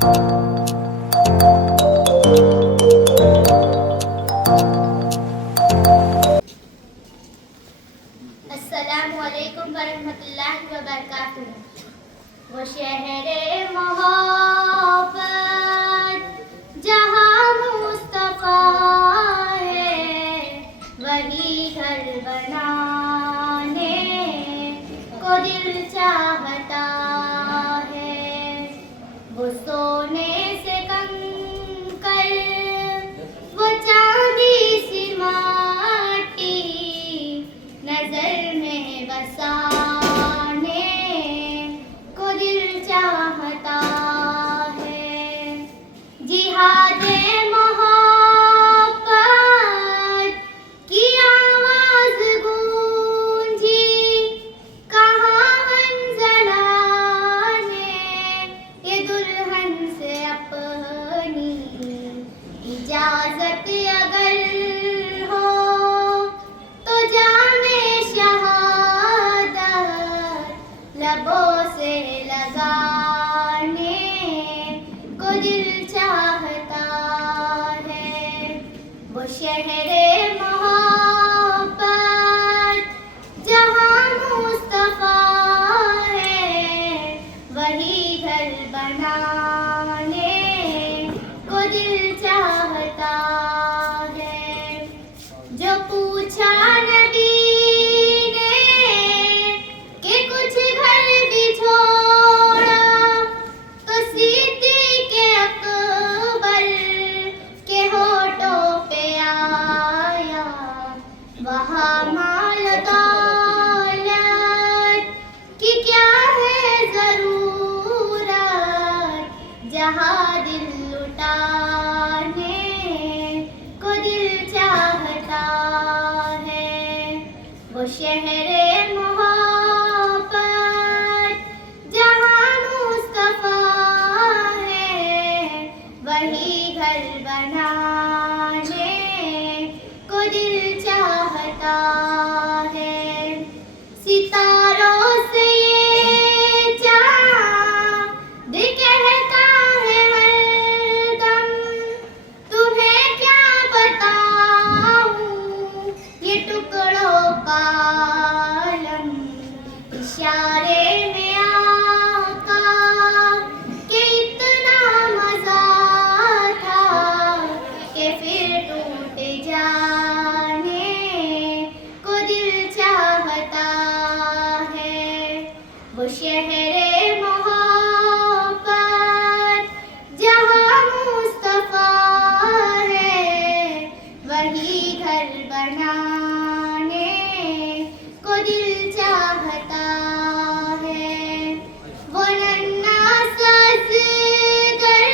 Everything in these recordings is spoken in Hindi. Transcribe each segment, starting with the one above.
अस्सलामुअलैकुम वरहमतुल्लाहि वबरकातुहू। वो शहरे मोहब्बत जहाँ मुस्तफा है, वही घर बनाने को दिल चाहता है। वो सोने से कंकर, वो चांदी सी माटी नजर में बसाने को दिल चाहता है। जिहादे मोहब्बत की आवाज गूंजी, कहाँ मंज़ला ने ये दुल्हन से अपनी इजाजत अगर हो तो जाने शहादत लबों से लगाने को दिल चाहता है। वो शहरे मोहब्बत जहाँ मुस्तफा है, वही घर बनाने को दिल चाहता है। जो पूछा नबी ने कि कुछ घर भी छोड़ा, तो सिद्दीक़ अकबर के होठों पे आया वहाँ माल दौलत की क्या है ज़रूरत, जहाँ दिल लुटाने को दिल चाहता है। वो शहरे मोहब्बत जहाँ मुस्तफा है, वही घर बनाने को दिल चाहता है। सितारों से ये चाँद कहता है हरदम, तुम्हें क्या बताऊं ये टुकड़ों का आलम। इशारे में आका के इतना मजा था कि फिर टूट जाने को दिल चाहता है। वो शहरे मोहब्बत जहाँ मुस्तफा है, वही घर बनाने को दिल चाहता है। वो नन्हा सा ज़िगर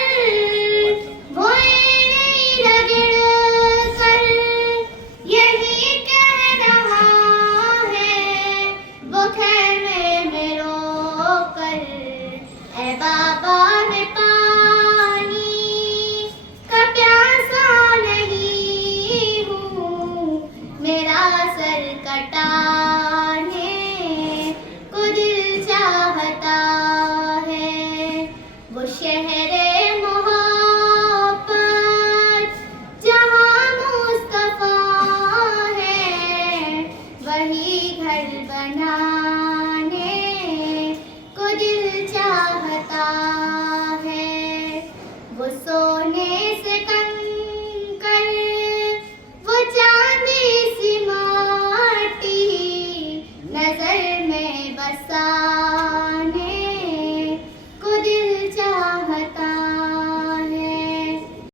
भोंयने रगड़ कर यही कह रहा है, वो खेमे में रो कर, ऐ बाबा